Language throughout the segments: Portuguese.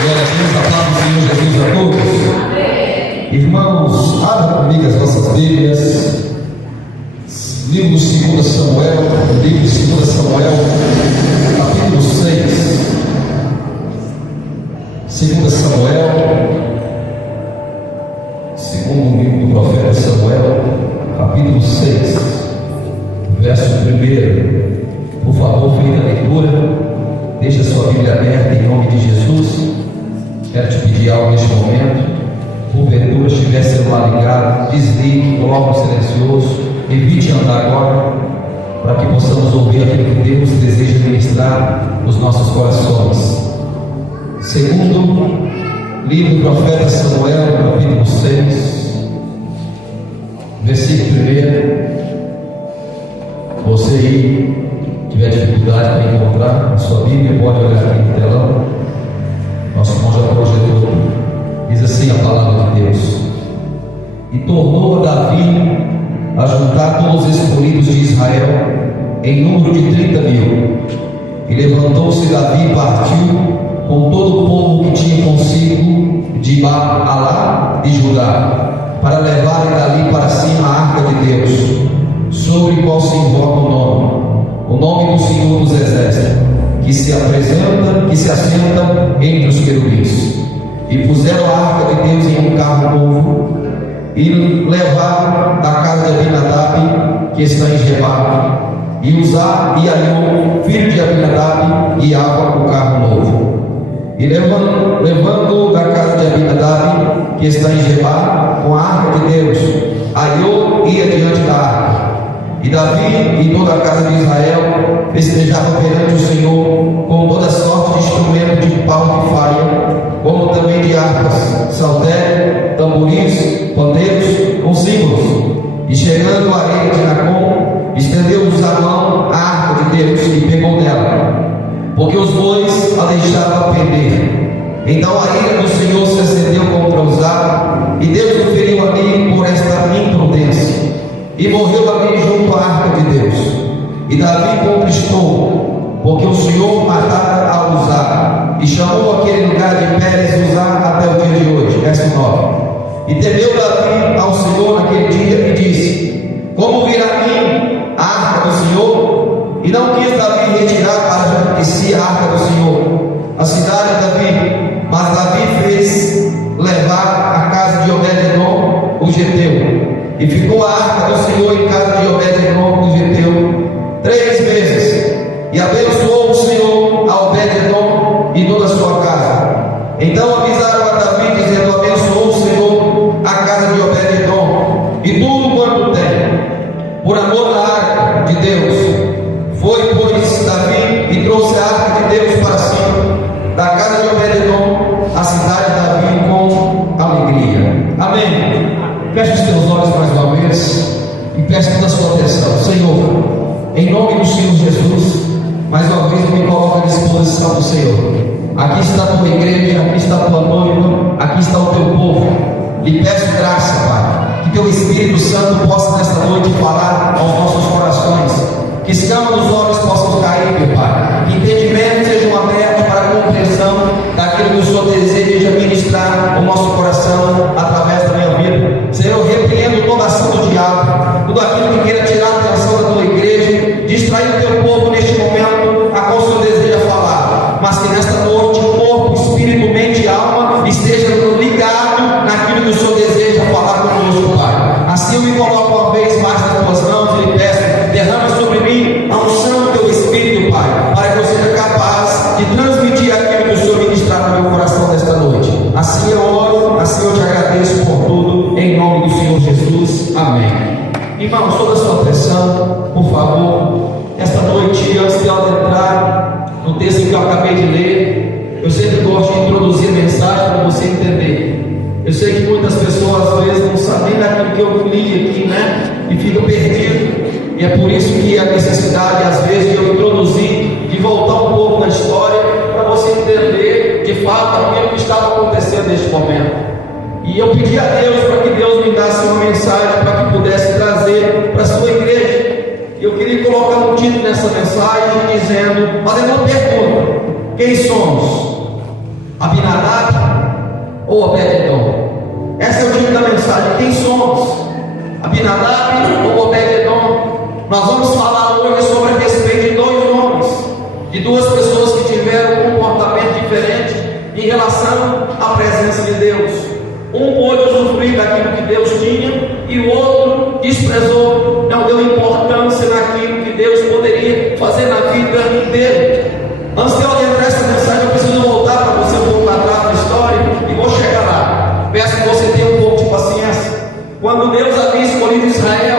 Glória a Deus, a paz do Senhor Jesus a todos. Amém. Irmãos, abra comigo as vossas Bíblias. Livro de 2 Samuel, capítulo 6. 2 Samuel, segundo livro do profeta Samuel, capítulo 6, verso 1. Por favor, feita a leitura. Deixa a sua Bíblia aberta em nome de Jesus. Quero te pedir algo neste momento. Porventura, se tiver celular ligado, desligue, coloque no silencioso, evite andar agora, para que possamos ouvir aquilo que Deus deseja ministrar nos nossos corações. Segundo livro do profeta Samuel, capítulo 6, versículo 1. Você aí tiver dificuldade para encontrar a sua Bíblia, pode olhar aqui no telão. Nosso irmão já projetou. Diz assim a palavra de Deus: E tornou Davi a juntar todos os escolhidos de Israel, em número de 30.000. E levantou-se Davi e partiu com todo o povo que tinha consigo de Baalá de Judá, para levarem dali para cima a arca de Deus, sobre qual se invoca o nome do Senhor dos Exércitos, que se assenta entre os querubins. E puseram a arca de Deus em um carro novo, e levaram da casa de Abinadab, que está em Jebá, e Uzá e Aion, filho de Abinadab, guiava o carro novo. E levando da casa de Abinadab, que está em Jebá, com a arca de Deus, Aion ia diante da arca. E Davi e toda a casa de Israel festejavam perante o Senhor com toda sorte de instrumento de pau de faia, como também de harpas, saltério, tamboris, pandeiros, com símbolos. E chegando à ilha de Nacon, estendeu-os a mão à arca de Deus e pegou nela, porque os bois a deixavam pender. Então a ira do Senhor se acendeu contra Uzá, e Deus o feriu ali por esta imprudência, e morreu ali junto à arca de Deus. E Davi contristou, porque o Senhor matara a Uzá, e chamou aquele lugar de Pérez Uzá até o dia de hoje. Verso 9. E temeu Davi ao Senhor naquele dia e disse: Como virá a mim a arca do Senhor? E não quis Davi retirar para de si a arca do Senhor, a cidade de Davi, mas Davi fez levar a casa de Obed-edom, o geteu. E ficou a arca do Senhor em casa de Obed-edom, o geteu, 3 meses. E abençoou o Senhor a Obed-edom e toda a sua casa. Então avisaram a Davi, dizendo: Abençoou o Senhor a casa de Obed-edom e tudo quanto tem, por amor da arca de Deus. Foi, pois, Davi e trouxe a arca de Deus para cima da casa de Obed-edom, a cidade de Davi, com alegria. Amém. Feche os teus olhos mais uma vez e peço toda a sua atenção. Senhor, em nome do Senhor Jesus, mais uma vez eu me coloco à disposição do Senhor. Aqui está a tua igreja, aqui está a tua noiva, aqui está o teu povo. Lhe peço graça, Pai, que teu Espírito Santo possa nesta noite falar aos nossos corações, que escamas dos olhos possam cair, meu Pai, que entendimentos sejam abertos para a compreensão daquilo que o Senhor deseja ministrar ao nosso coração através da minha vida. Senhor, eu repreendo toda ação do diabo, tudo aquilo que queira tirar a atenção da tua igreja, distrair o teu povo neste momento a qual o Senhor deseja falar, mas que nesta noite corpo, espírito, mente e alma esteja ligado naquilo que o Senhor deseja falar conosco, Pai. Assim eu me coloco uma vez mais nas tuas mãos e lhe peço: derrama sobre mim a unção do teu Espírito, Pai, para que eu seja capaz de transmitir aquilo que o Senhor ministrar no meu coração nesta noite. Assim eu oro, assim eu te agradeço por tudo, em nome do Senhor Jesus. Amém. Irmãos, toda a sua atenção, por favor. Esta noite, antes de eu entrar no texto que eu acabei de ler, eu sempre gosto de introduzir a mensagem para você entender. Eu sei que muitas pessoas às vezes não sabem daquilo que eu li aqui, né? E ficam perdidos. E é por isso que a necessidade, às vezes, de eu introduzir, de voltar um pouco na história, para você entender de fato aquilo que estava acontecendo neste momento. E eu pedi a Deus para que Deus me desse uma mensagem para que pudesse trazer para a sua igreja. E eu queria colocar um título nessa mensagem dizendo, fazendo uma pergunta: quem somos? Abinadab ou Obed-edom? Essa é o tipo da mensagem. Quem somos? Abinadab ou Obed-edom? Nós vamos falar hoje sobre a respeito de dois nomes, de duas pessoas que tiveram um comportamento diferente em relação à presença de Deus. Um pôde usufruir daquilo que Deus tinha e o outro desprezou, não deu importância naquilo que Deus poderia fazer na vida dele. Antes de eu adentrar essa mensagem, eu preciso voltar para você um pouco atrás da história e vou chegar lá. Peço que você tenha um pouco de paciência. Quando Deus havia escolhido Israel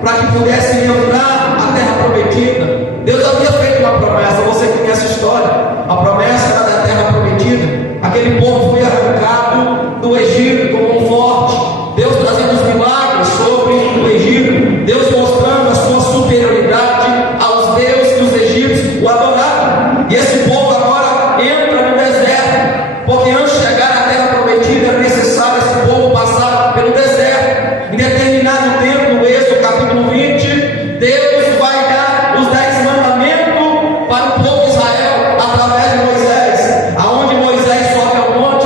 para que pudesse entrar na terra prometida, Deus havia feito uma promessa. Você conhece a história? A promessa era da terra prometida. Aquele povo foi arrancado do Egito como um forte. Deus trazendo os milagres sobre o Egito. Deus mostrando a sua superioridade aos deuses que os egípcios o adoravam. E esse povo agora entra no deserto, porque antes de chegar à terra prometida era necessário esse povo passar pelo deserto. Em determinado tempo, no Êxodo capítulo 20, Deus vai dar os 10 mandamentos para o povo de Israel através de Moisés. Aonde Moisés sobe ao monte,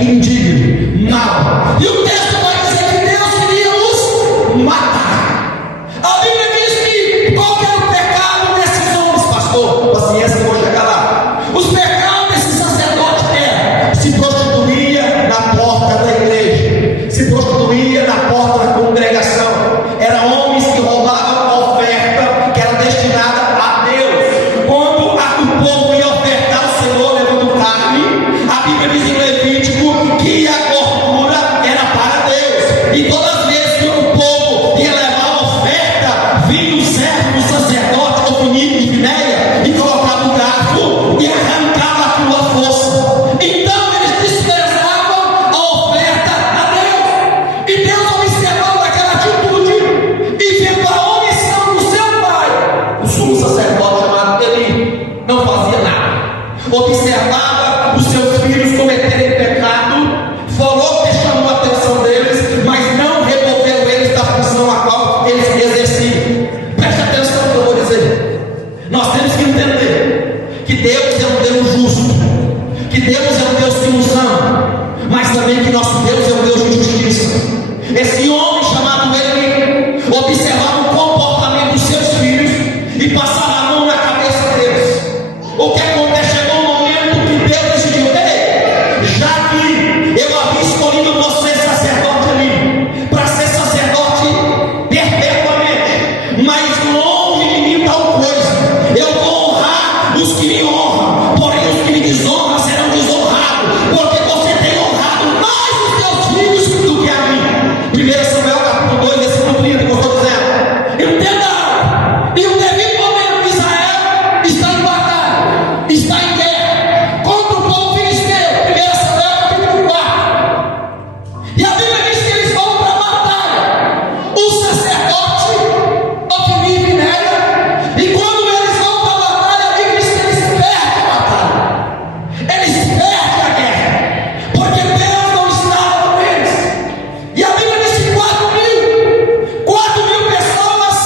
indigno, mau. E o texto vai dizer que Deus queria os matar. A Bíblia diz que qual que era o pecado desses homens, pastor? Paciência, eu vou chegar lá. Os pecados desses sacerdotes eram: se prostituía na porta da igreja, se prostituía na porta da congregação. Eram homens que roubavam a oferta que era destinada a Deus. Quando o povo ia ofertar ao Senhor levando carne, a Bíblia diz em Levítico que a gordura era para Deus. E todas as vezes que o povo ia levar a oferta, vinha o servo do sacerdote, o Finique de Finéia, e colocava o garfo e arrancava a tua força. Então eles desprezavam a oferta a Deus. E Deus observava aquela atitude e vendo a omissão do seu pai, o sumo sacerdote chamado Eli não fazia nada. Observava os seus filhos cometerem pecado, falou que chamou a atenção deles, mas não removeu eles da função a qual eles exerciam. Preste atenção no que eu vou dizer. Nós temos que entender que Deus é um Deus justo, que Deus é um Deus que nos ama, mas também que nosso Deus é um Deus de justiça. Esse homem chamado Eli observava o comportamento dos seus filhos e passava a mão na cabeça deles. O que acontece? Chegou um momento que Deus decidiu: ei, já que eu havia escolhido você, sacerdote ali, para ser sacerdote perpetuamente, mas longe de mim tal coisa, eu vou honrar os que me honram, porém os que me desonram serão desonrados, porque você tem honrado mais os teus filhos do que a mim. 1 Samuel capítulo 2, versículo 30, como eu estou dizendo. Entenda algo. E o devido momento, Israel está em batalha, está em guerra contra o povo filisteu. 1 Samuel capítulo 4. E a Bíblia diz que eles vão para a batalha. O sacerdote, Ofni e Finéia, e quando eles vão para a batalha, a Bíblia diz que eles perdem a batalha. Eles perdem a guerra, porque Deus não estava com eles. E a Bíblia diz que 4.000 pessoas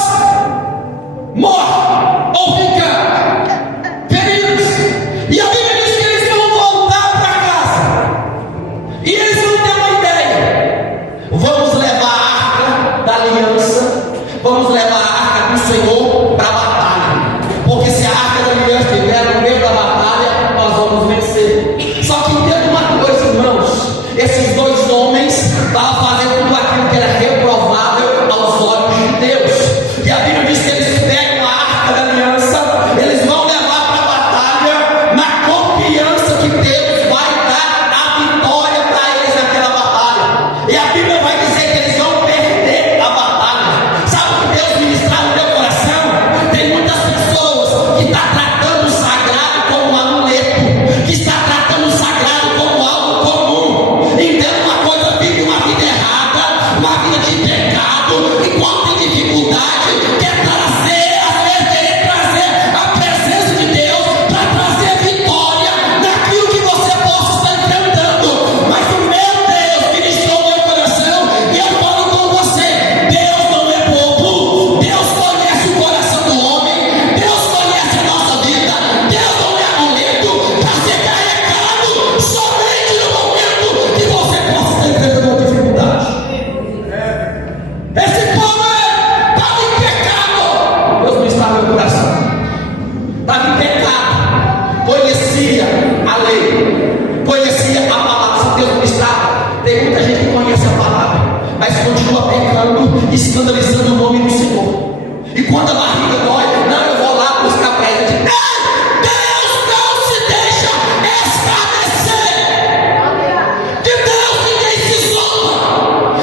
morrem ou ficam feridos. E a Bíblia diz que eles vão voltar para casa. E eles vão ter uma ideia: vamos levar a arca da aliança, vamos levar a arca do Senhor para a batalha, porque se a arca da aliança estiver no meio da batalha, nós vamos vencer. Só que entenda uma coisa, irmãos: esses dois homens estavam fazendo tudo aquilo que era reprovável aos olhos de Deus. E a Bíblia diz que eles pegam a arca da aliança, eles vão levar para a batalha na confiança que Deus vai dar a vitória para eles naquela batalha. E a Bíblia vai dizer que eles vão perder a batalha. Sabe o que Deus ministrar no meu coração? Tem muitas pessoas que estão tratando o sagrado como um amuleto, que está tratando o sagrado como algo comum. Entenda uma coisa: vive uma vida errada, uma vida de pecado, e quando tem dificuldade, quer trazer, às vezes querer trazer a presença de Deus para trazer vitória naquilo que você possa estar enfrentando. Mas o meu Deus ministrou meu coração e eu falo com você: Deus não é bobo, Deus conhece o coração do homem, Deus conhece a nossa vida, Deus não é amuleto para ser carregado somente no momento que você possa estar enfrentando uma dificuldade. Esse povo estava em pecado. Deus ministrar meu coração. Estava em pecado, conhecia a lei, conhecia a palavra. Se Deus ministrar, tem muita gente que conhece a palavra, mas continua pecando, escandalizando o nome do Senhor. E quando a barriga dói, não, eu vou lá buscar para ele. Ei, Deus não se deixa escarnecer. De Deus ninguém se zomba.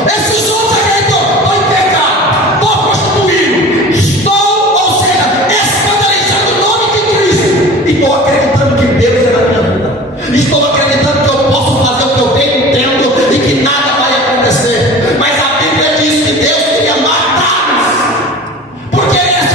Esse zomba é que estou em pecado, estou prostituindo, estou, ou seja, escandalizando o nome de Cristo, e estou acreditando que Deus é na minha vida. Estou acreditando que eu posso fazer o que eu tenho, entendo, e que nada vai acontecer. Mas a Bíblia diz que Deus queria matar-nos, porque eles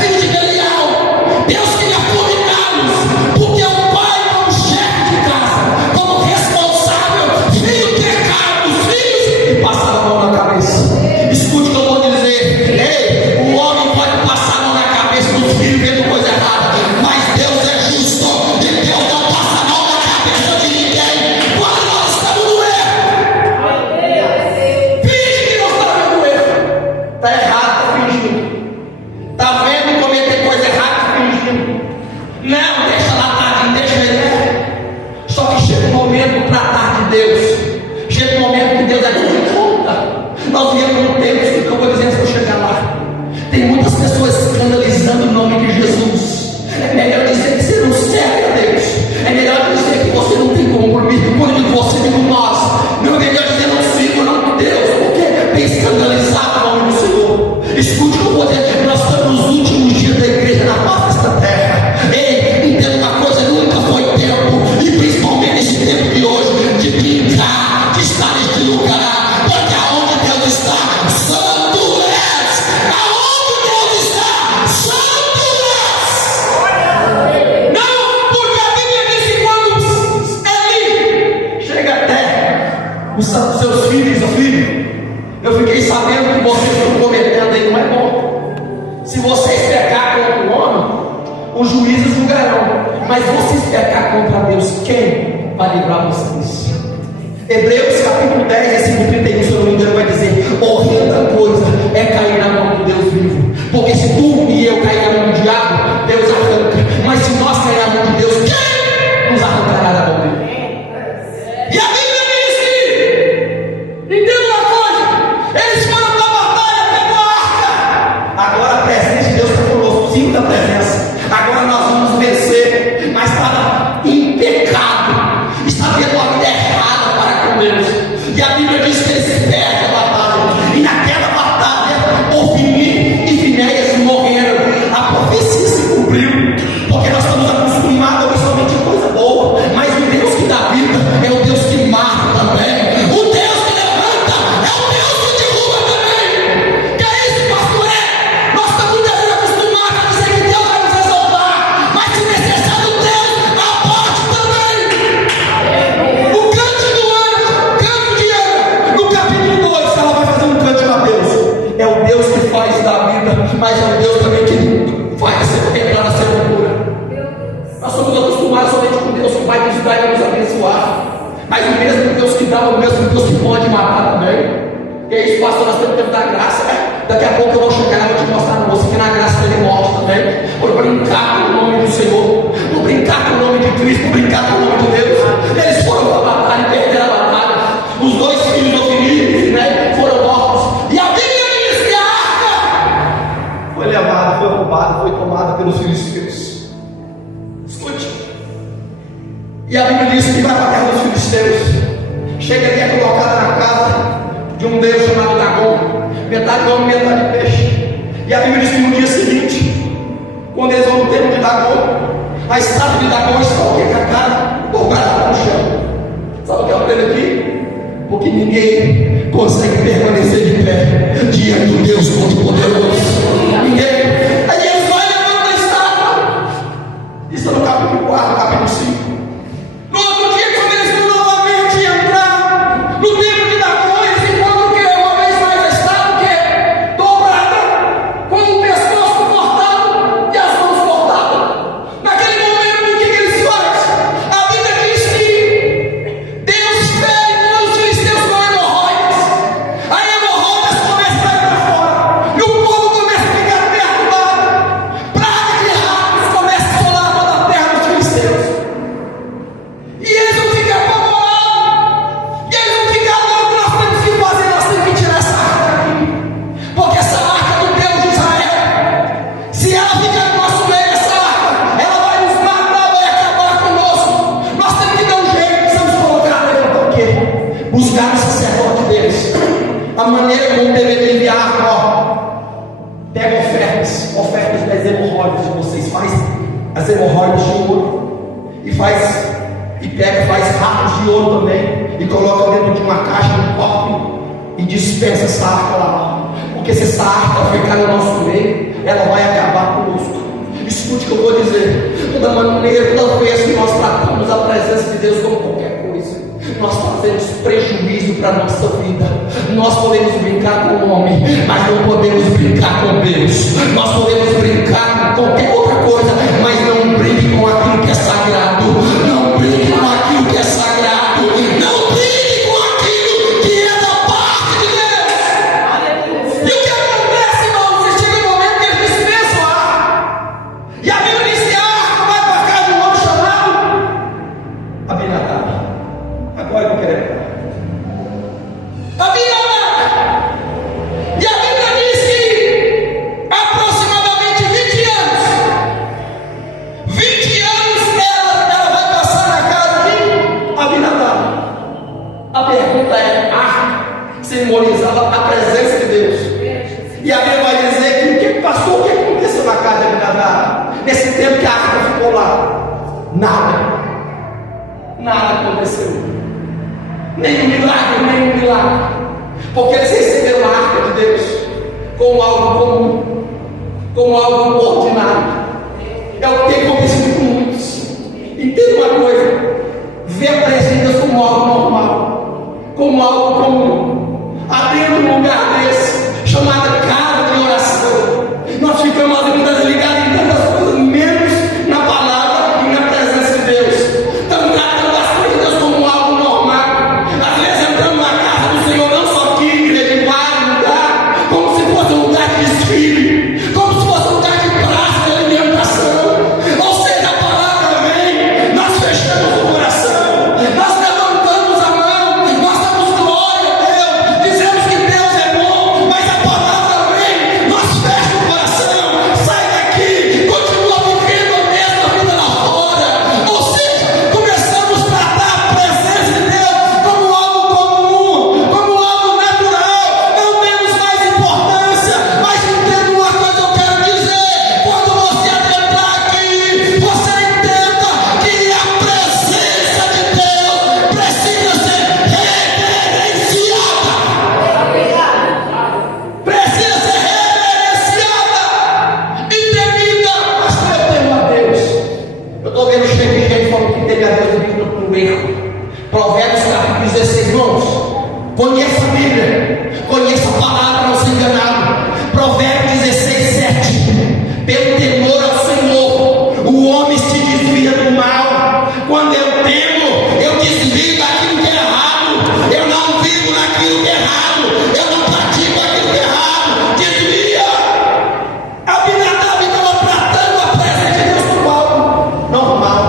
os seus filhos, filho, eu fiquei sabendo que vocês estão cometendo aí, não é bom. Se vocês pecar contra o homem, os juízes julgarão. Mas vocês pecar contra Deus, quem vai livrar vocês? Hebreus capítulo 10, versículo 31, se eu não me engano, vai dizer: horrenda coisa é cair na mão do Deus vivo. Porque se tu e eu cair na mão do diabo, Deus arranca. Mas se nós cair na mão de Deus, quem nos arrancará da mão dele? E a Bíblia diz que, entenda uma coisa, eles foram para a batalha, pegou a arca. Agora a presença de Deus está conosco, sinta a presença. Agora nós vamos vencer. Mas estava em pecado, está tendo a vida errada para com Deus. E a Bíblia diz que eles perdem a batalha. E naquela batalha, Ofni e Finéias morreram. A profecia se cumpriu. Porque nós estamos acostumados a ver somente coisa boa. Mas o Deus que dá vida é o Deus que mata também. O Deus que levanta é o Deus que derruba também. Que é isso, pastor? Nós estamos muitas vezes acostumados a dizer que Deus vai nos exaltar. Mas se necessário, Deus abate também. O canto do ano, canto de ano, no capítulo 2, ela vai fazer um canto a Deus. É o Deus que faz da vida, mas é o Deus também que faz entrar na sepultura. Nós somos acostumados somente com Deus que vai nos dar e nos abençoar. Mas o mesmo Deus que dá é o mesmo Deus que pode matar também. E é isso, pastor, nós temos que dar graça, né? Daqui a pouco eu vou chegar e vou te mostrar no moço que na graça dele morte também. Vou brincar com o nome do Senhor, vou brincar com o nome de Cristo, vou brincar com o nome de Deus. Eles foram para a batalha e perderam a batalha. Os dois filhos do Ofni, né, foram mortos. E a Bíblia diz que a arca foi levada, foi roubada, foi tomada pelos filisteus. Escute. E a Bíblia diz que vai para a terra dos filisteus. Chega aqui, é colocada na casa de um deus chamado Dagon, metade homem, metade peixe. E a Bíblia diz que no dia seguinte, quando eles vão no templo de Dagon, a estátua de Dagon está o que? Cacada, dobrada no chão. Sabe o que eu aprendo aqui? Porque ninguém consegue permanecer de pé diante do Deus Todo-Poderoso. Ninguém. Aí eles vão levando a estátua. Isso é no capítulo 4, capítulo 5. No outro dia, quando eles vão novamente entrar no templo de Dagon, eles encontram o que? Uma vez mais a estátua, o que? Dobrada, com o pescoço cortado e as mãos cortadas. Naquele momento, o que eles fazem? A Bíblia diz que Deus fere quando os filisteus com hemorroidas. A hemorroidas começa a sair para fora. E o povo começa a ficar perturbado. Praga de ratos começa a solar toda a terra dos filisteus. E eles vão ficar apavorados. E eles vão ficar loucos. O que nós temos que fazer? Nós temos que tirar essa arca daqui. Porque essa arca do Deus de Israel, se ela ficar no nosso meio, essa arca, ela vai nos matar, vai acabar conosco. Nós temos que dar um jeito, precisamos colocar ela por quê? Buscar o sacerdote deles. A maneira como deveria enviar, ó. Pega ofertas das hemorroidas de vocês, faz as hemorroidas de ouro. E faz ratos de ouro também. E coloca dentro de uma caixa, um copo. E dispensa essa arca lá. Porque se essa arca ficar no nosso meio, ela vai acabar conosco. Escute o que eu vou dizer. Toda maneira, toda vez que nós tratamos a presença de Deus como qualquer coisa, nós fazemos prejuízo para a nossa vida. Nós podemos brincar com o homem, mas não podemos brincar com Deus. Nós podemos brincar com qualquer outra coisa, mas não brinque com aquilo que é sagrado. Não brinque com aquilo que é sagrado. Não brinque com aquilo que é da parte de Deus. E o que acontece, irmão? Você chega um momento que eles dispensam a arca. E a Bíblia diz que a arca vai para a casa de um homem chamado Abinadab. Agora eu quero entrar. Abinadab. E a Bíblia diz que aproximadamente 20 anos ela vai passar na casa de Abinadab. A pergunta é: a arca simbolizava a presença de Deus. E a Bíblia vai dizer que o que passou, o que aconteceu na casa de Abinadab? Nesse tempo que a arca ficou lá, nada aconteceu. Nenhum milagre. Porque eles receberam a arca de Deus como algo comum, como algo ordinário. É o que tem acontecido com muitos. Entenda uma coisa: vê a presença de Deus como algo normal, como Conheça a Bíblia, conheça a palavra, não se enganado. Provérbios 16:7. Pelo temor ao Senhor, o homem se desvia do mal. Quando eu temo, eu desvio daquilo que é errado. Eu não vivo naquilo que é errado. Eu não pratico aquilo que é errado. Desvia. Abinadab estava tratando a presença de Deus como algo normal,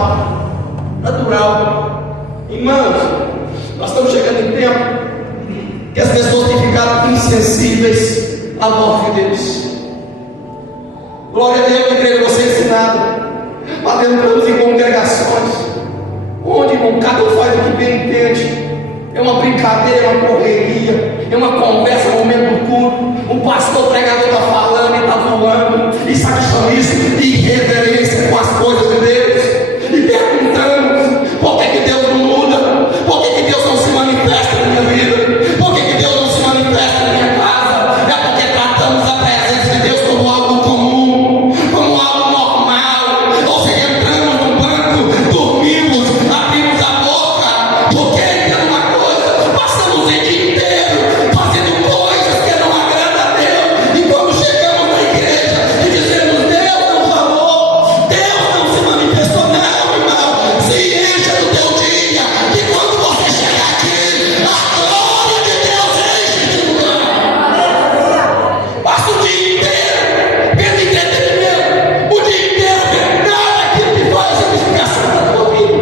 natural. Irmãos, nós estamos chegando em tempo que as pessoas têm ficado insensíveis à voz de Deus. Glória a Deus, igreja, você é ensinado. Mas entramos em congregações onde, irmão, cada um faz o que bem entende. É uma brincadeira, é uma correria, é uma conversa no momento do culto. O pastor pregador está falando e está voando. E sabe que chama isso? Irreverência com as coisas de Deus. E perguntamos: por que Deus não muda? Por que Deus não se manifesta na minha vida? Por que Deus não se manifesta na minha casa? É porque tratamos a presença de Deus como algo comum, como algo normal. Ou seja, entramos no banco, dormimos, abrimos a boca. Porque entenda uma coisa: passamos o dia inteiro fazendo coisas que não agradam a Deus. E quando chegamos na igreja e dizemos: Deus não falou, Deus não se manifestou, não, irmão. Se encha do teu dia, e quando você chegar aqui, a glória de Deus enche de lugar. Passa o dia inteiro vendo entretenimento, o dia inteiro vendo nada daquilo que faz a edificação da tua vida.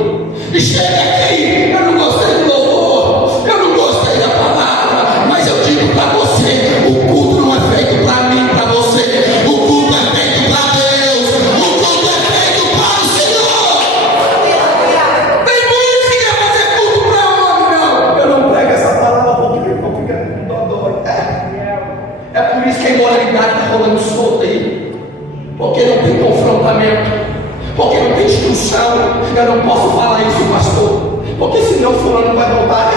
E chega aqui: eu não gostei do louvor, eu não gostei da palavra, mas eu digo para você: o culto não é feito para mim, para você. O culto é feito para Deus. O culto é feito para o Senhor. Tem muitos que querem fazer culto para homem, não. Eu não prego essa palavra porque eu fico com dó. É por isso que a imoralidade está rolando solta aí. Porque não tem confrontamento, porque não tem instrução. Eu não posso falar isso, pastor, porque senão fulano vai voltar.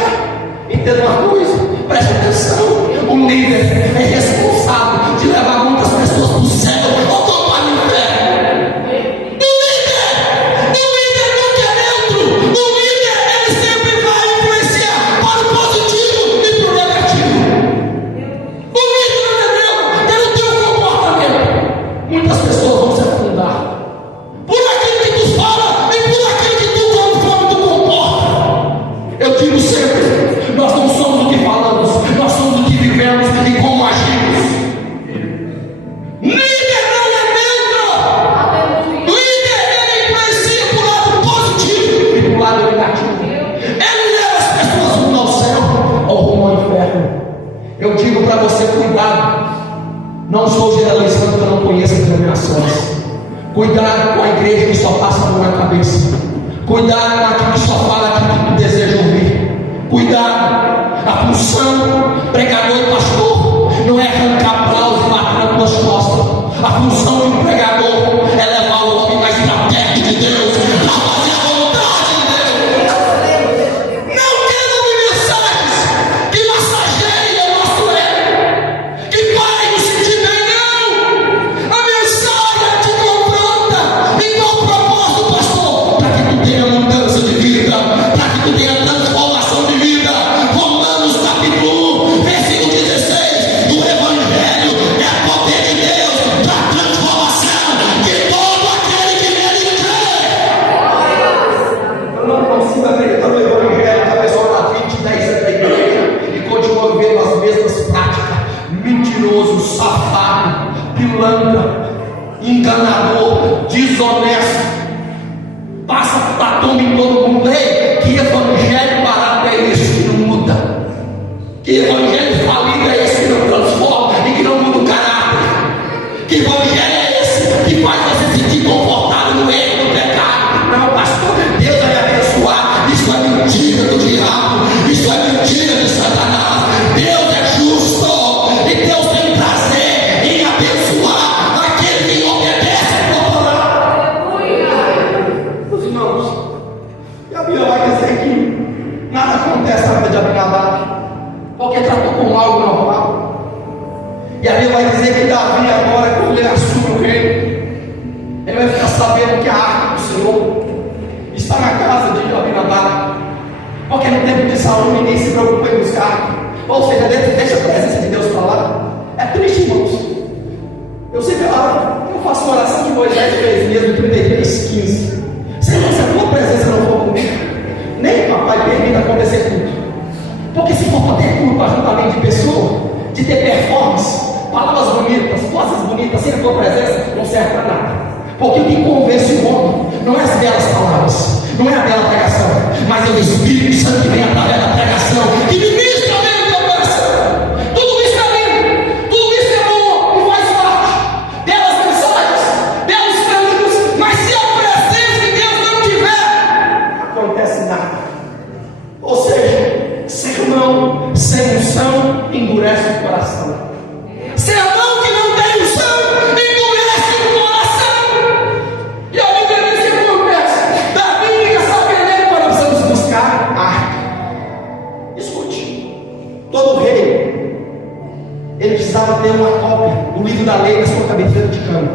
Entenda uma coisa, preste atenção: o líder é responsável de levar muitas pessoas para o céu ou para o inferno. O líder nunca é neutro. O líder, ele sempre vai influenciar para o positivo e para o negativo. O líder não é neutro, ele não tem um comportamento. Muitas pessoas vão se afundar por aquilo que tu fala e por aquilo que tu, conforme tu comporta. Eu digo sempre: nós não somos o que falamos, nós somos o que vivemos e como agimos. Líder não é neutro. Líder, ele influencia para o lado positivo e para o lado negativo. Ele leva as pessoas rumo ao céu ou rumo ao inferno. Eu digo para você: cuidado. Não estou generalizando porque eu não conheço as denominações. Cuidado com a igreja que só passa por uma cabeça. Cuidado com aquilo que só fala aquilo que tu deseja ouvir. Cuidado. A função pregador e pastor não é arrancar aplausos e bater nas tuas costas. A função do pregador é levar o homem mais para perto de Deus, para fazer a vontade de Deus. Não quero ouvir mensagens que massageiam o nosso ego, que faz nos sentir bem, não. A mensagem te confronta. E qual o propósito, pastor? Para que tu tenha mudança de vida, para que tu tenha transformação de vida. Romanos capítulo 1, versículo 16. O evangelho é poder de Deus para transformação de todo aquele que nele crê. Eu não consigo acreditar no evangelho que a pessoa está 20, 10 anos da igreja e continua vivendo as mesmas práticas. Mentiroso, safado, pilantra, enganador, desonesto, passa batom em todo mundo. Ei, que evangelho barato é esse que não muda? Que evangelho falido é esse que não transforma e que não muda o caráter? Que evangelho é esse que faz você se sentir confortável no erro, no pecado? Não, pastor, Deus vai me abençoar. Isso é mentira do diabo, isso é mentira de Satanás. Deus é justo e Deus tem prazer em abençoar aquele que obedece a sua palavra. Meus irmãos, e a Bíblia vai dizer que nada acontece na vida de Abinadab porque tratou como algo normal. E a Bíblia vai dizer que Davi, agora, quando ele assume o reino, ele vai ficar sabendo que a arca do Senhor está na casa de Abinadab, porque no tempo de Saul ninguém se preocupa em buscar. Ou seja, deixa a presença de Deus para lá. É triste, irmãos. Eu sempre eu faço uma oração que Moisés fez mesmo, 33:15. Senhor, se a tua presença não for comigo, nem papai permita acontecer tudo. Porque se for para ter culpa juntamente de pessoa, de ter performance, palavras bonitas, vozes bonitas, sem a tua presença, não serve para nada. Porque o que convence o homem não é as belas palavras, não é a bela pregação, mas é o Espírito Santo que vem através da pregação, que ministra dentro do teu coração. Tudo isso é lindo, tudo isso é bom e faz parte delas mensagens, delas cânticos, mas se a presença de Deus não tiver, acontece nada. Ou seja, sermão sem unção endurece o coração. Sermão que não tem unção endurece o coração. E a Bíblia diz que acontece. Davi fica sabendo para nós precisamos buscar a arca. Escute, todo rei, ele precisava ter uma cópia do livro da lei na sua cabeceira de cama.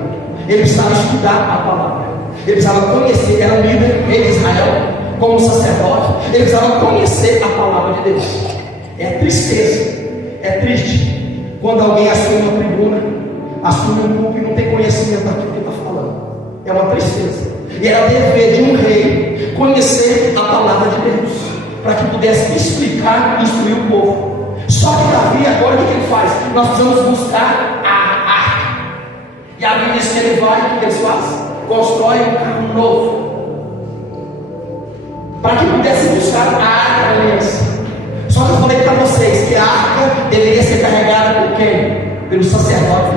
Ele precisava estudar a palavra. Ele precisava conhecer, era um líder, rei de Israel, como sacerdote. Ele precisava conhecer a palavra de Deus. É tristeza, é triste quando alguém assume uma tribuna, assume um púlpito e não tem conhecimento daquilo que está falando. É uma tristeza. E era dever de um rei conhecer a palavra de Deus, para que pudesse explicar e instruir o povo. Só que Davi, agora o que ele faz? Nós precisamos buscar a arca. E a Bíblia diz que ele vai, o que eles fazem? Constrói um carro novo, para que pudesse buscar a arca da aliança. Só que eu falei para vocês que a arca deveria ser carregada por quem? Pelo sacerdote.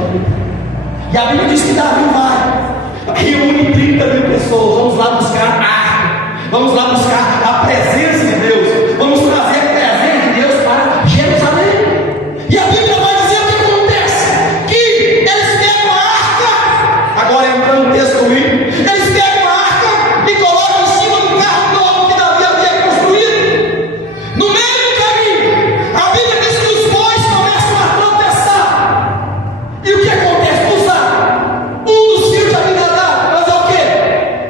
E a Bíblia diz que Davi vai, reúne 30 mil pessoas. Vamos lá buscar a arca, vamos lá buscar a presença de Deus, vamos trazer a presença de Deus para Jerusalém. E a Bíblia vai dizer o que acontece: que eles pegam a arca, agora entrando no texto ruim, eles pegam a arca e colocam em cima do carro novo que Davi havia construído. No meio a Bíblia diz que os bois começam a tropeçar. E o que acontece? Um dos filhos de Aminadab vai fazer o quê?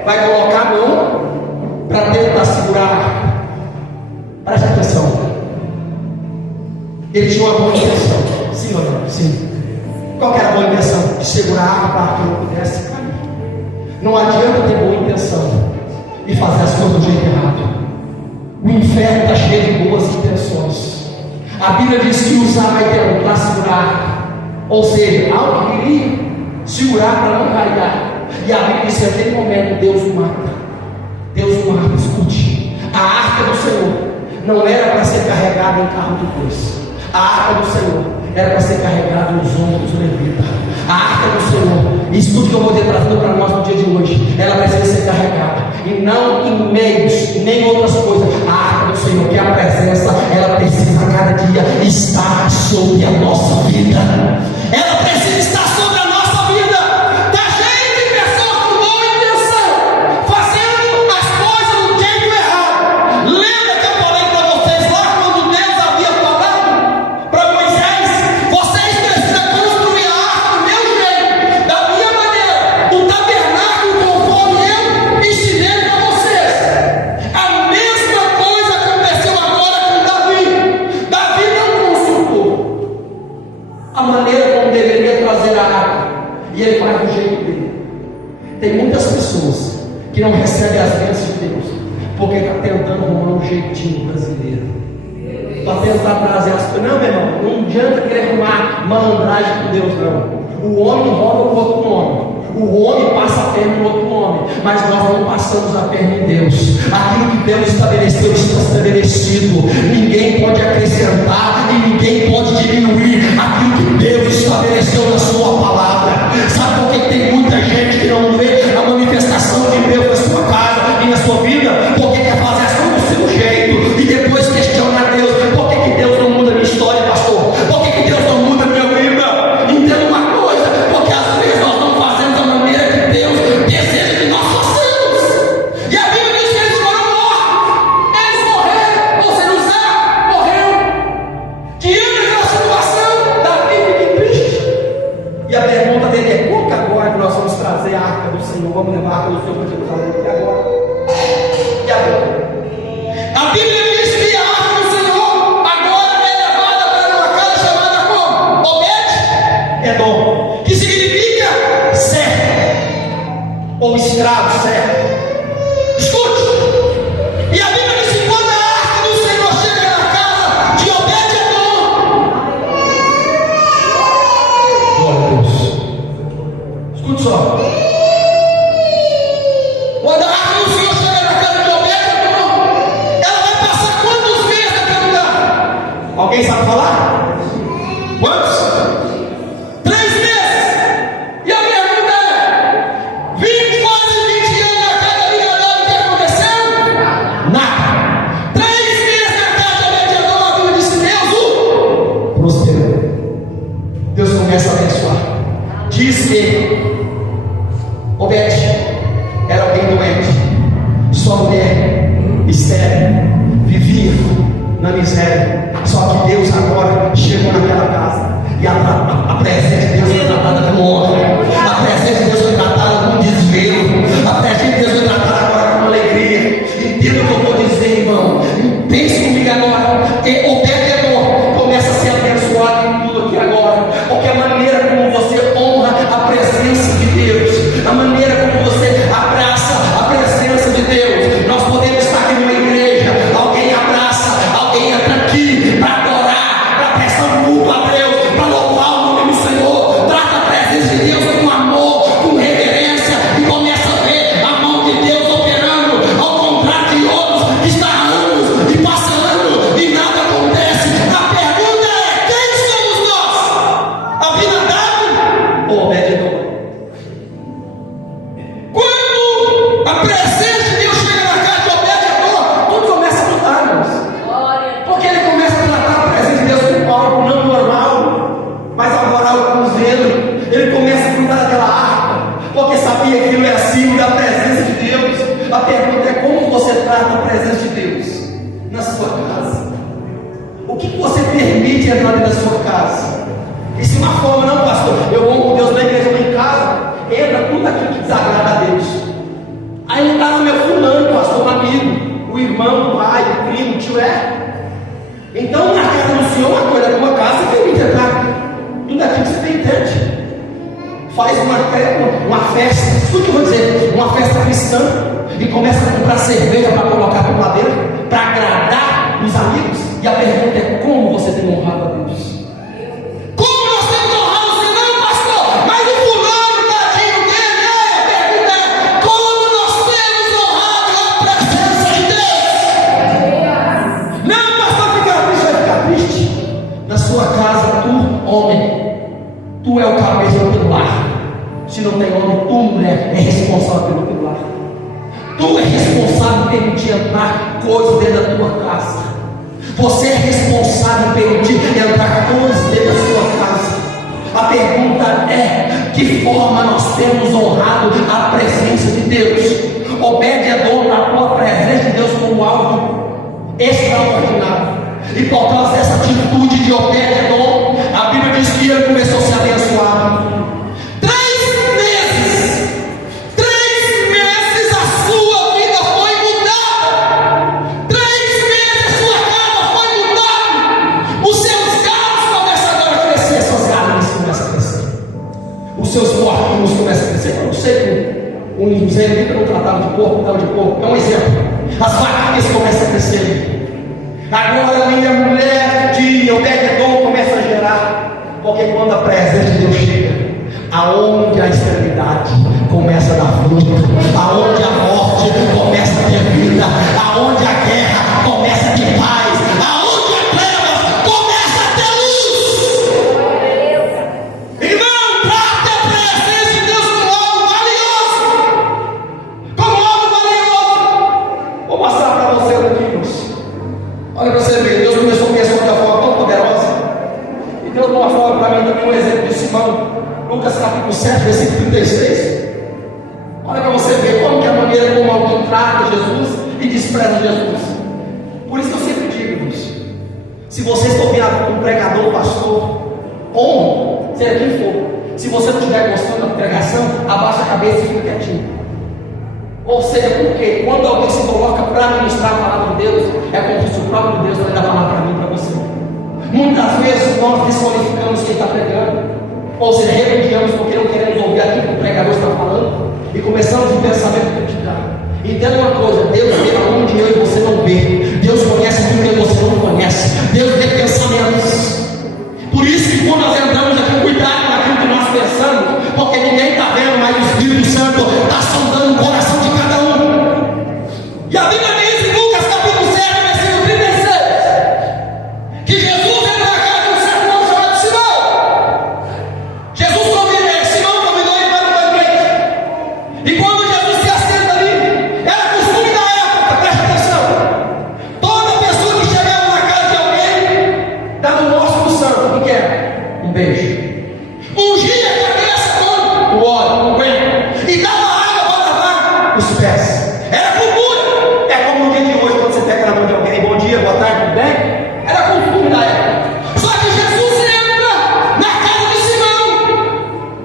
Vai colocar a mão para tentar segurar a arca. Preste atenção. Ele tinha uma boa intenção. Sim ou não? Sim. Qual que era a boa intenção? De segurar a arca para que não pudesse cair. Não adianta ter boa intenção e fazer as coisas do jeito errado. O inferno está cheio de boas intenções. A Bíblia diz que usar vai ter para segurar, ou seja, algo que queria segurar para não cair. E a Bíblia diz que naquele momento Deus o mata. Deus o mata. Escute, a arca do Senhor não era para ser carregada em carro de cruz. A arca do Senhor era para ser carregada nos ombros do levita. A arca do Senhor, isso tudo que eu vou ter trazido para nós no dia de hoje, ela precisa ser carregada, e não em meios, nem outras coisas. A arca do Senhor, que é a presença, ela precisa cada dia estar sobre a nossa vida. Ela precisa estar sobre a nossa vida. Está cheio de pessoas com boa intenção, fazendo as coisas do jeito errado. Lembra que eu falei para vocês lá quando Deus havia falado para Moisés: vocês precisam construir a arca do meu jeito, da minha maneira, o tabernáculo conforme eu ensinei para vocês. A mesma coisa aconteceu agora com Davi. Davi não consultou a maneira como deveria trazer a arca, e ele faz do jeito dele. Tem muitas pessoas que não recebem as bênçãos de Deus porque está tentando arrumar um jeitinho brasileiro, para tentar trazer as coisas. Não, meu irmão, não adianta querer arrumar malandragem com Deus, não. O homem rouba o outro homem, o homem passa a perna no outro homem, mas nós não passamos a perna em Deus. Aquilo que Deus estabeleceu está estabelecido. Ninguém pode acrescentar e ninguém pode diminuir aquilo que Deus estabeleceu na sua palavra. Sabe por que tem muita gente que não vê a manifestação de Deus na sua casa e na sua vida? Porque quer fazer as coisas do seu jeito e depois questiona a Deus: por que Deus não muda a minha história, pastor? Por que Deus não muda a minha vida? Entenda uma coisa: porque às vezes nós não fazemos da maneira que Deus deseja que nós façamos. E a Bíblia diz que eles foram mortos. Eles morreram. Ou seja, Uzá morreu. Diante daquela situação, Davi fica triste. E a pergunta dele é: como que agora que nós vamos trazer a arca do Senhor? Vamos levar a arca do Senhor para Jerusalém? E agora? E agora? A Bíblia diz que a arca do Senhor agora é levada para Obed-edom, que significa servo ou escravo, servo. Escute, e a Bíblia diz que quando a arca do Senhor chega na casa de Obed-edom, glória a Deus, escute só, quando a arca do Senhor chega na casa de Obed-edom, ela vai passar quantos meses naquele lugar? Alguém sabe falar? Quantos? 3 meses. E a pergunta é: 20, quase 20 anos na casa de Obed-edom, o que aconteceu? Nada. 3 meses na casa de Obed-edom, a Bíblia diz que Deus o prosperou. Deus começa a abençoar. Diz que Obed era alguém doente, sua mulher estéril, vivia na miséria. Só que Deus agora chegou naquela casa e a presença de Deus foi tratada com honra, a presença de Deus foi tratada com desvelo, a presença de Deus foi tratada agora com alegria. Entenda o que eu vou dizer, irmão. Pense comigo agora. Obed-edom começa a ser abençoado em tudo aqui agora, porque a maneira como você honra a presença de Deus, a maneira como você abraça a presença de Deus. Nós podemos estar aqui numa igreja, alguém abraça, alguém entra aqui para adorar, para prestar culto a Deus, para louvar o nome do Senhor, trata a presença de Deus com amor, com reverência, e começa a ver a mão de Deus operando, ao contrário de outros que estão há anos e passando e nada acontece. A pergunta é: quem somos nós? Abinadab ou Obed-edom? Quando a presença de Deus chega na casa de Obed-edom, tudo começa a mudar, irmãos. Porque ele começa a tratar a presença de Deus como algo não normal, mas agora algo com zelo. Ele começa a cuidar daquela arca, porque sabia que aquilo é acima da presença de Deus. A pergunta é: como você trata a presença de Deus na sua casa? O que você permite entrar dentro da sua casa? E se uma forma, não, pastor, eu honro Deus na igreja, ou em casa, entra tudo aquilo que desagrada a Deus. Aí não está no meu fulano, pastor, um amigo, o irmão, o pai, o primo, o tio Então, na casa do Senhor, uma coisa, na tua casa, você permite entrar tudo aquilo que você tem entende. Faz uma festa, tudo que eu vou dizer, uma festa cristã, e começa a comprar cerveja para colocar por lá dentro, para agradar os amigos. E a pergunta é: como você tem honrado a Deus? Como nós temos honrado o Senhor? Não, pastor, mas o fulano, tadinho dele, a pergunta é: como nós temos honrado a presença de Deus? Não, pastor, ficar triste, vai ficar triste. Na sua casa, tu, homem, tu é o cabeça do pilar. Se não tem homem, tu, mulher, é responsável pelo pilar. Tu é responsável por permitir entrar coisas dentro da tua casa. Você é responsável por permitir entrar coisas dentro da sua casa. A pergunta é: que forma nós temos honrado a presença de Deus? Obed-edom tratou a presença de Deus como algo extraordinário. E por causa dessa atitude de Obed-edom, a Bíblia diz que ele começou a ser abençoado. 3 meses a sua vida foi mudada. 3 meses a sua casa foi mudada. Os seus galhos começam agora a crescer, suas galinhas começam a crescer, os seus porcos começam a crescer. Eu não sei que um israelita não tratava de porco, não de porco, é um exemplo. As vaquinhas começam a crescer. Agora a minha mulher de Obed-edom começa a gerar, porque quando a presença de Deus chega, aonde a extremidade começa a dar fruto, aonde a morte começa a ter vida, aonde a guerra começa a ter paz, aonde a treva começa a ter luz. Irmão, trate a presença de Deus como algo valioso, como algo valioso. Vou mostrar para você aqui, irmãos. Olha para você ver, Deus começou a pensar de uma forma tão poderosa. E Deus mostrou para mim também um exemplo de Simão, Lucas capítulo 7, versículo 36. Olha para você ver como que é a maneira como alguém trata Jesus e despreza Jesus. Por isso que eu sempre digo, irmãos, se você for um pregador, pastor, ou seja quem for, se você não estiver gostando da pregação, abaixa a cabeça e fica quietinho. Ou seja, porque quando alguém se coloca para ministrar a palavra de Deus, é como se o próprio Deus vai dar a palavra para mim e para você. Muitas vezes nós desqualificamos quem está pregando. Ou seja, repudiamos porque não queremos ouvir aquilo que o pregador está falando e começamos um pensamento criticado. Entenda uma coisa: Deus vê aonde eu e você não vê. Deus conhece aquilo que você não conhece. Deus tem pensamentos. Por isso que quando nós entramos aqui, cuidado com aquilo que nós pensamos, porque ninguém está vendo, mas o Espírito Santo está sondando o coração de cada um. E a Bíblia diz em Lucas capítulo 7, versículo 36, que Jesus entrou na casa de um certo homem chamado Simão. Simão convidou ele para o banquete. E quando Jesus se assenta ali, era costume da época, presta atenção, toda pessoa que chegava na casa de alguém dava um ósculo santo. O que era? Um beijo. Ungia a cabeça com o óleo, com o e dava água para lavar os pés. Era cultura. É como no dia de hoje, quando você pega na mão de alguém: bom dia, boa tarde, tudo bem? Era costume da época. Só que Jesus entra na casa de Simão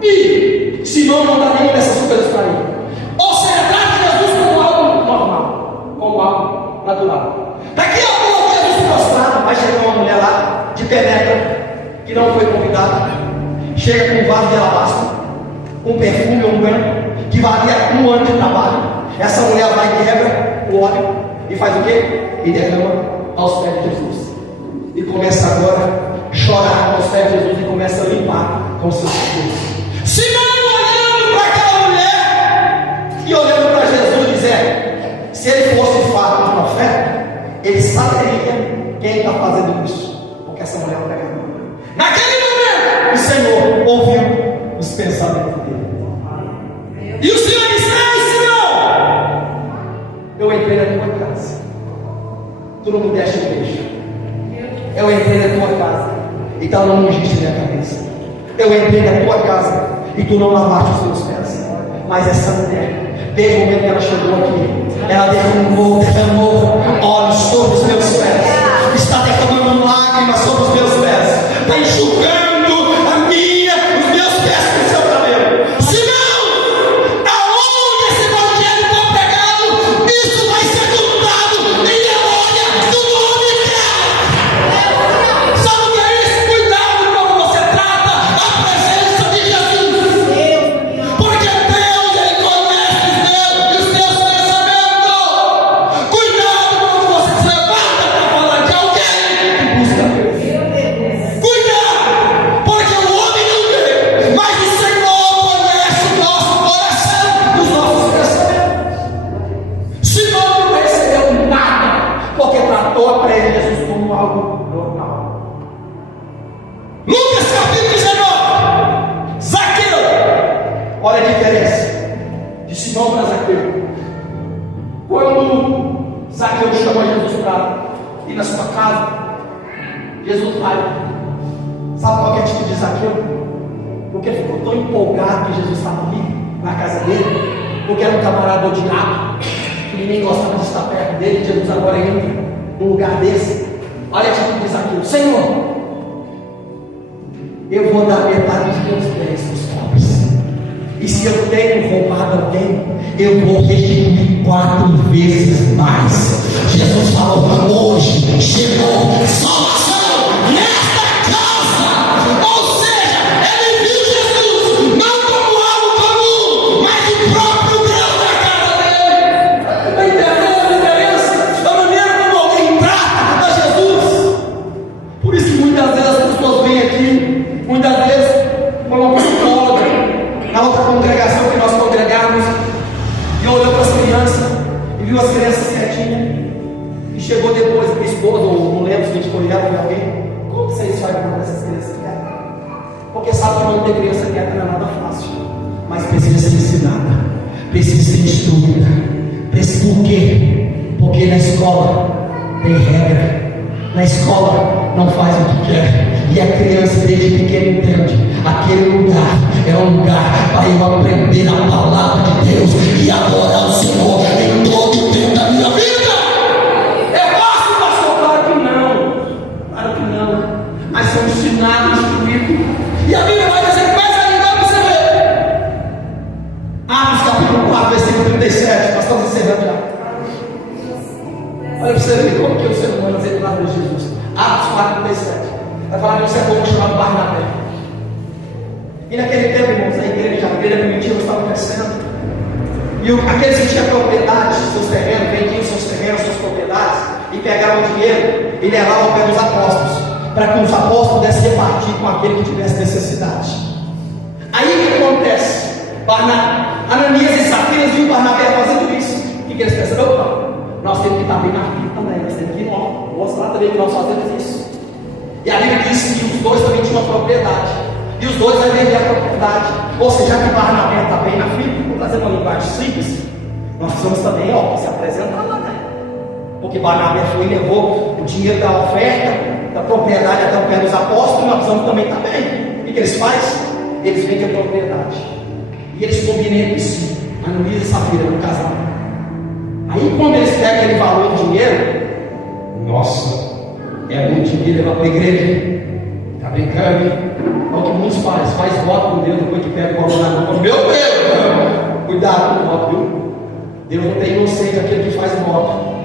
e Simão não dá nenhuma dessas coisas para ele. Ou seja, trata Jesus como algo normal, como algo natural. Daqui a pouco Jesus prostrado, vai chegar uma mulher lá de penetra que não foi convidada, chega com um vaso de alabastro, um perfume ou um branco que valia 1 ano de trabalho. Essa mulher vai e quebra o óleo e faz o quê? E derrama aos pés de Jesus. E começa agora a chorar aos pés de Jesus e começa a limpar com seus filhos. Simão olhando para aquela mulher e olhando para Jesus, dizendo: se ele fosse de fato um profeta, ele saberia quem está fazendo isso, porque essa mulher é um pecador. Naquele momento, o Senhor ouviu os pensamentos dele. E o Senhor disse: ei, Simão, eu entrei na tua casa, tu não me deste um beijo. Eu entrei na tua casa e tu não ungiste minha cabeça. Eu entrei na tua casa e tu não lavaste os meus pés. Mas essa mulher, desde o momento que ela chegou aqui, ela derramou óleo sobre os meus pés, está derramando lágrimas sobre os meus pés, está enxugando a minha, os meus pés com o seu cabelo. Simão, aonde esse evangelho for pregado, isso vai ser turbado em memória do nome dela. Sabe o que é isso? Cuidado quando você trata a presença de Jesus, porque Deus, Ele conhece os teus pensamentos. Cuidado quando você se levanta para falar de alguém que busca Deus. Cuidado, porque o homem não vê, mas o Senhor conhece o nosso coração e os nossos pensamentos. Simão não recebeu nada, porque tratou a presença de Jesus como algo normal. Lucas capítulo 19, Zaqueu. Olha a diferença de Simão para Zaqueu. Quando Zaqueu chama Jesus para ir na sua casa, Jesus vai. Sabe qual que é o tipo de Zaqueu? Porque ele ficou tão empolgado que Jesus estava ali na casa dele, porque era um camarada odiado, que ninguém gostava de estar perto dele. Jesus agora entra num lugar desse. Olha o tipo de Zaqueu: Senhor, eu vou dar metade dos meus bens aos pobres, e se eu tenho roubado alguém, eu vou restituir 4 vezes mais. Jesus falou: hoje chegou salvação nesta casa. Ou seja, ele viu Jesus não como algo comum, mas o próprio Deus na casa dele. Está entendendo a diferença da maneira como alguém trata a Jesus? Por isso que muitas vezes as pessoas vêm aqui, muitas vezes como uma psicóloga, na outra congregação que nós congregamos, e olhou para as crianças e viu as crianças quietinhas, e chegou depois para a esposa, ou não lembro se a gente foi ela ou alguém: como vocês fazem com essas crianças quietas? Porque sabe que não ter criança quieta não é nada fácil, mas precisa ser ensinada, precisa ser instruída. Por quê? Porque na escola tem regra. Na escola não faz o que quer, e a criança desde pequena entende: aquele lugar é um lugar para eu aprender a palavra de Deus e adorar o Senhor em todo o tempo da minha vida. É fácil, pastor? Claro que não, mas são ensinados, instruídos, e a Bíblia vai dizer: mais ainda para você ver. Atos capítulo 4, versículo 37, nós estamos encerrando já. Olha para você ver como que o ser humano fez nada de Jesus. Atos 4, 37. Vai falar de um certo homem chamado Barnabé. E naquele tempo, irmãos, a igreja primitiva estava crescendo. E aqueles que tinham propriedade, seus terrenos, vendiam seus terrenos, suas propriedades, e pegavam o dinheiro e levavam ao pé dos apóstolos, para que os apóstolos pudessem repartir com aquele que tivesse necessidade. Aí o que acontece? Ananias e Safira viram Barnabé fazendo isso. O que eles pensaram? Opa, nós temos que estar bem na fila também, nós temos que mostrar também que nós fazemos isso. E a Bíblia diz que os dois também tinham uma propriedade, e os dois vão vender a propriedade. Ou seja, já que Barnabé está bem na fila, vou trazer uma linguagem simples, nós precisamos também se apresentar lá, né? Porque Barnabé foi e levou o dinheiro da oferta, da propriedade até o pé dos apóstolos, nós precisamos também estar bem. O que eles fazem? Eles vendem a propriedade. E eles combinam entre si, Ananias e Safira, no casal. Aí quando eles pegam aquele valor de dinheiro, nossa, é muito dinheiro, levar para a igreja. Está brincando, hein? É o que muitos faz voto com Deus depois que pega o valor na mão. Meu Deus! Cuidado com o voto, viu? Deus não tem inocente aquele que faz voto.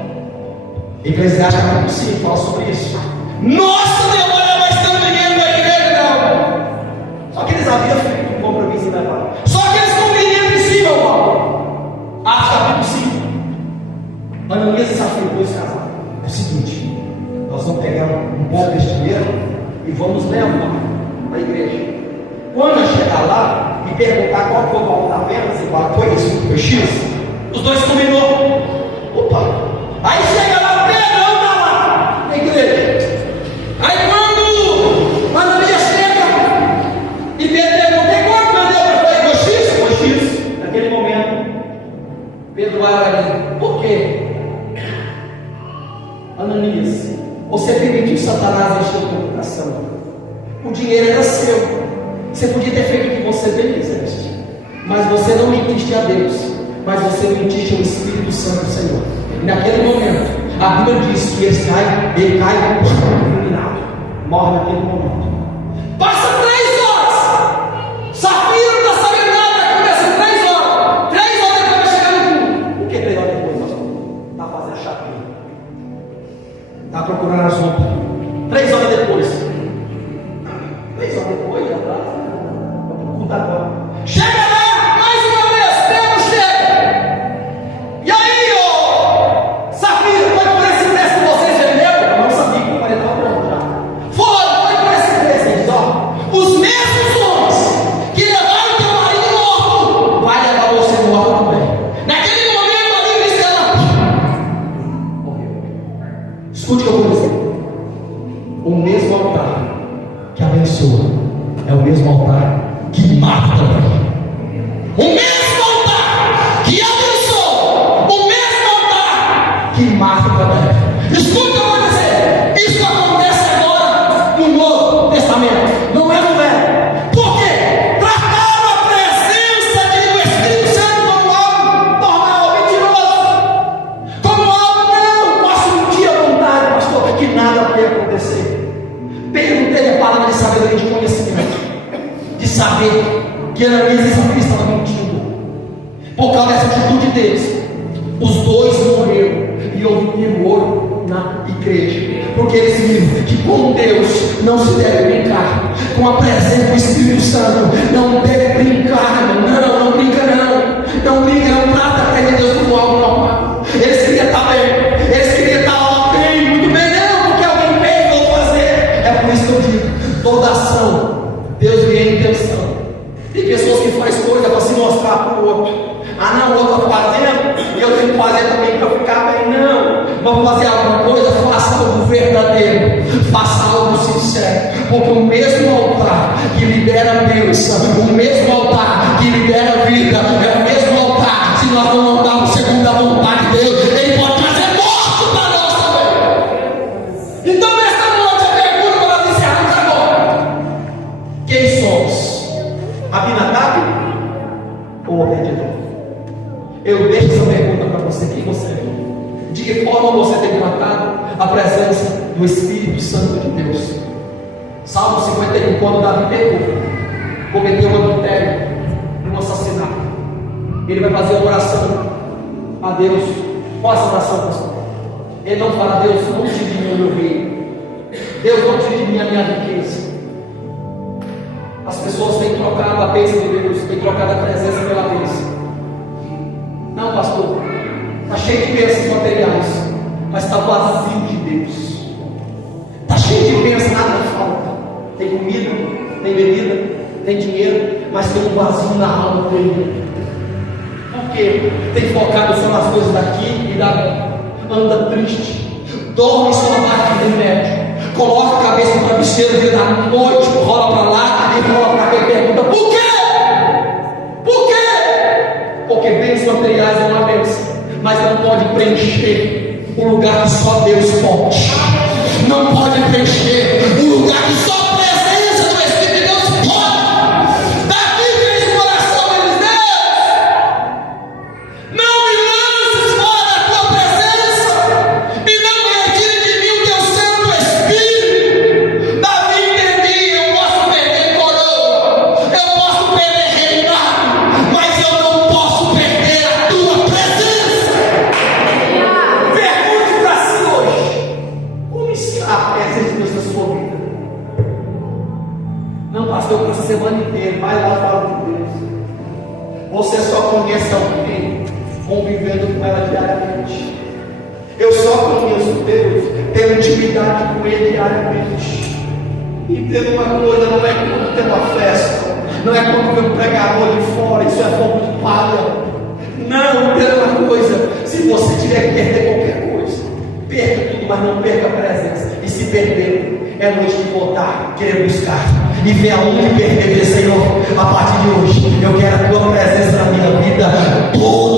Eclesiastes capítulo 5 fala sobre isso. Nossa, meu pai, não vai estar dinheiro na igreja, não. Só que eles haviam feito um compromisso em levar. Só que eles combinam entre si, meu irmão. Atos capítulo 5. Ananias e Safira, dois casados. É o seguinte: nós vamos pegar um pouco desse dinheiro e vamos levar para a igreja. Quando eu chegar lá e perguntar qual foi o valor da venda, você fala, foi isso, foi X. Os dois combinou. Opa! Aí chega lá, Pedro, anda lá na igreja. Aí quando Ananias chega e Pedro pergunta, quanto vendeu? Foi X? Foi X. Naquele momento, Pedro olha, por quê? Ananias, você permitiu Satanás encher o teu coração. O dinheiro era seu. Você podia ter feito o que você bem quisesse. Mas você não mentiste a Deus. Mas você mentiste ao Espírito Santo do Senhor. E naquele momento, a Bíblia diz que ele cai fulminado. Morre naquele momento. Passa 3 horas. Safira não está sabendo nada. Começa 3 horas. 3 horas depois vai chegar no culto. O que 3 horas depois, pastor? Está fazendo chapinha. Está procurando as roupas. 3 horas depois. 3 horas depois, já está. Culto agora. Chega lá, mais uma vez. Pedro chega. E aí, ô Safira, foi por esse preço que vocês venderam? Eu não sabia que o pai estava pronto já. Foi por esse preço. Ele diz, ó, os mesmos homens que levaram teu marido morto, vai levar você morto também. Naquele momento, a Bíblia diz que ela morreu. Escute o que eu vou dizer. O mesmo altar que abençoa é o mesmo altar que mata também. O mesmo altar que abençoa, o mesmo altar que mata também. Escuta o que eu vou dizer. Isso acontece agora no Novo Testamento, não é no Velho. Por quê? Trataram a presença do Espírito Santo como algo normal, mentiroso, como algo não posso mentir à vontade, pastor, que nada vai acontecer. Perguntei a palavra de sabedoria, de conhecimento, de saber que Ananias e Safira estavam mentindo. Por causa dessa atitude deles, os dois morreram e houve temor na igreja, porque eles viram que com Deus não se deve brincar, com a presença do Espírito Santo não deve brincar. Não brinca não brinca, não trata a de Deus como algo normal. Eles queriam estar bem, eles queriam estar lá bem, muito bem, não, porque alguém fez, vou fazer. É por isso que eu digo, toda ação, Deus vê a intenção. Tem pessoas que fazem coisa para se mostrar para o outro. Ah, não, o outro está fazendo, eu tenho que fazer também para ficar bem. Não, vamos fazer alguma coisa, faça algo verdadeiro, faça algo sincero, porque o mesmo altar que libera bênção, o mesmo altar que libera vida, é o mesmo altar. Se nós não andarmos segundo a vontade de Deus, ele pode trazer morte para nós também. Então, nesta noite, a pergunta para nós encerrarmos agora: quem somos? Abinadab ou Obed-edom? Eu deixo essa pergunta para você: quem você é? De que forma você tem tratado a presença do Espírito Santo de Deus? Salmo 51, quando Davi pecou, cometeu um adultério, um assassinato, ele vai fazer uma oração a Deus. Qual essa oração, pastor? Ele não fala: Deus, não tire de mim o meu reino, Deus, não tire de mim a minha riqueza. As pessoas pessoas têm trocado a bênção de Deus, têm trocado a presença pela bênção. Não, pastor, está cheio de bênçãos materiais, mas está vazio de Deus. Está cheio de bênçãos, nada falta. Tem comida, tem bebida, tem dinheiro, mas tem um vazio na alma dele. Por quê? Tem focado só nas coisas daqui e daqui. Anda triste, dorme só na máquina de remédio, coloca a cabeça no travesseiro, vira da noite, rola para lá e rola para cá e pergunta: por quê? Por quê? Porque bênçãos materiais é uma bênção, mas não pode preencher o lugar que só Deus pode. Não pode preencher o lugar que só a presença do Espírito de Deus pode. Davi fez o coração deles: Deus, não me lances fora da tua presença e não me retire de mim o teu Santo Espírito. Davi entendia: eu posso perder coroa, eu posso perder reinado, mas eu não posso perder a tua presença. Pergunte para si hoje: como está a presença de Deus na sua vida? Não, pastor, para essa semana inteira, vai lá falar de Deus. Você só conhece alguém convivendo com ela diariamente. Eu só conheço Deus tendo intimidade com Ele diariamente. Entenda uma coisa: não é quando tem uma festa, não é quando vem um pregador de fora, isso é fogo de palha. Não, entenda uma coisa: se você tiver que perder qualquer coisa, perca tudo, mas não perca a presença. E se perder, é noite de voltar, querer buscar e ver aonde perder. Senhor, a partir de hoje eu quero a tua presença na minha vida toda.